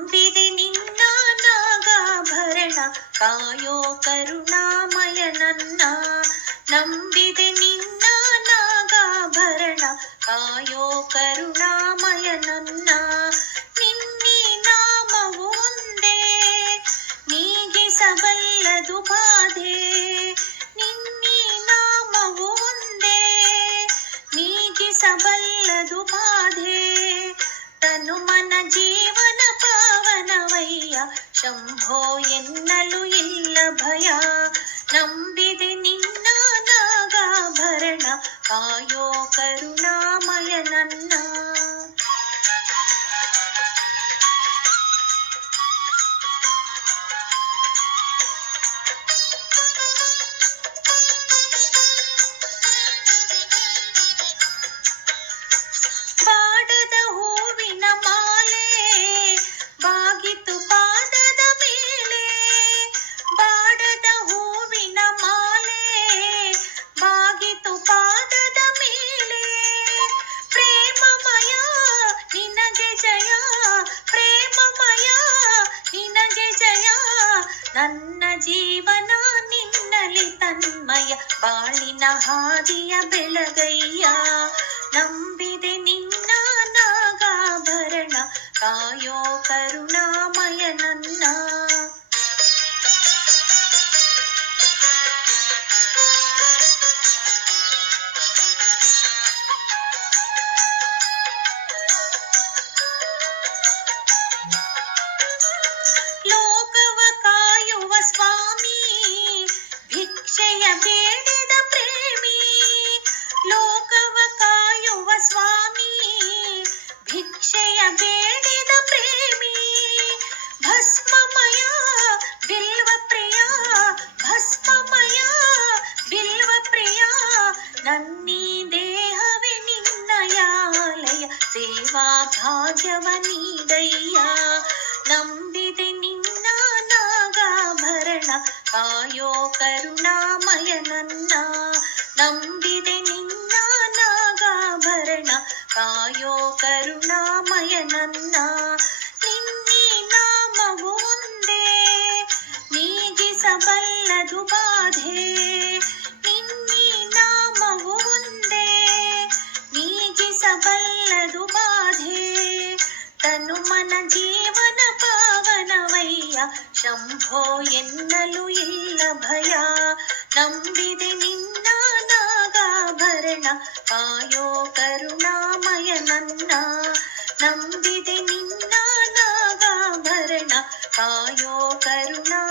ನಂಬಿದೆ ನಿನ್ನ ನಾಗಾಭರಣ ಕಾಯೋ ಕರುಣಾಮಯ ನನ್ನ. ನಂಬಿದೆ ನಿನ್ನ ನಾಗಾಭರಣ ಕಾಯೋ ಕರುಣಾಮಯ ನನ್ನ. ನಿನ್ನಿ ನಾಮವು ಒಂದೇ ನೀಗಿಸಬಲ್ಲದು ಬಾಧೆ. ನಿನ್ನಿ ನಾಮವು ಒಂದೇ ನೀಗಿಸಬಲ್ಲದು ಬಾಧೆ. ತನು ಮನ ಜೀವನ ಪಾವನವಯ್ಯ ಶಂಭೋ ಎನ್ನಲು ಇಲ್ಲ ಭಯ. ನಂಬಿದೆ ನಿನ್ನ ನಾಗಾಭರಣ ಕಾಯೋ ಕರುಣಾಮಯ ನನ್ನ. ಬಾಡದ ಹೂವಿನ ಮಾಲೆ ಬಾಗಿತು ಪಾದದ ಮೇಲೆ. ಬಾಡದ ಹೂವಿನ ಮಾಲೆ ಬಾಗಿತು ಪಾದದ ಮೇಲೆ. ಪ್ರೇಮಮಯ ನಿನಗೆ ಜಯ, ಪ್ರೇಮಮಯ ನಿನಗೆ ಜಯ. ನನ್ನ ಜೀವನ ನಿನ್ನಲಿ ತನ್ಮಯ ಬಾಳಿನ ಹಾದಿಯ ಬೆಳಗಯ್ಯ. ನಂಬಿದೆ ನಿನ್ನ ನಾಗಾಭರಣ ಕಾಯೋ ಕರುಣಾಮಯ ನನ್ನ. ಲೋಕವ ಕಾಯುವ ಸ್ವಾಮಿ ಭಿಕ್ಷೆಯ ಬೇಡಿದ ಪ್ರೇಮಿ. ಲೋಕವ ಕಾಯುವ ಸ್ವಾಮಿ ಭಿಕ್ಷೆಯ ಬೇಡಿದ ಪ್ರೇಮಿ. ಭಸ್ಮಮಯ ಬಿಲ್ವ ಪ್ರಿಯ, ಭಸ್ಮಮಯ ಬಿಲ್ವ ಪ್ರಿಯ. ನನ್ನೀ ದೇಹವೇ ನಿನ್ನಯಾಲಯ ಸೇವಾ ಭಾಗ್ಯವ ನೀಡಯ್ಯ. ನಂಬಿದೆ ನಿನ್ನ ನಾಗಾಭರಣ ಕಾಯೋ ಕರುಣಾಮಯ ನನ್ನ. ನಂಬಿದೆ ನಿನ್ನ ನಾಗಾಭರಣ ಕಾಯೋ ಕರುಣಾಮಯ ನನ್ನ. ನಿನ್ನಿ ನಾಮವು ಒಂದೇ ನೀಗಿಸಬಲ್ಲದು ಬಾಧೆ. ನಿನ್ನಿ ನಾಮವು ಒಂದೇ ನೀಗಿಸಬಲ್ಲದು ಬಾಧೆ. ತನು ಮನ ಜೀವನ ಪಾವನವಯ್ಯ ಶಂಭೋ ಎನ್ನಲು ಇಲ್ಲ ಭಯ. ನಂಬಿದೆ ನಿನ್ನ ನಾಗಾಭರಣ ಕಾಯೋ ಕರುಣಾಮಯ ನನ್ನ. ನಂಬಿದೆ ನಿನ್ನ ನಾಗಾಭರಣ ಕಾಯೋ ಕರುಣಾ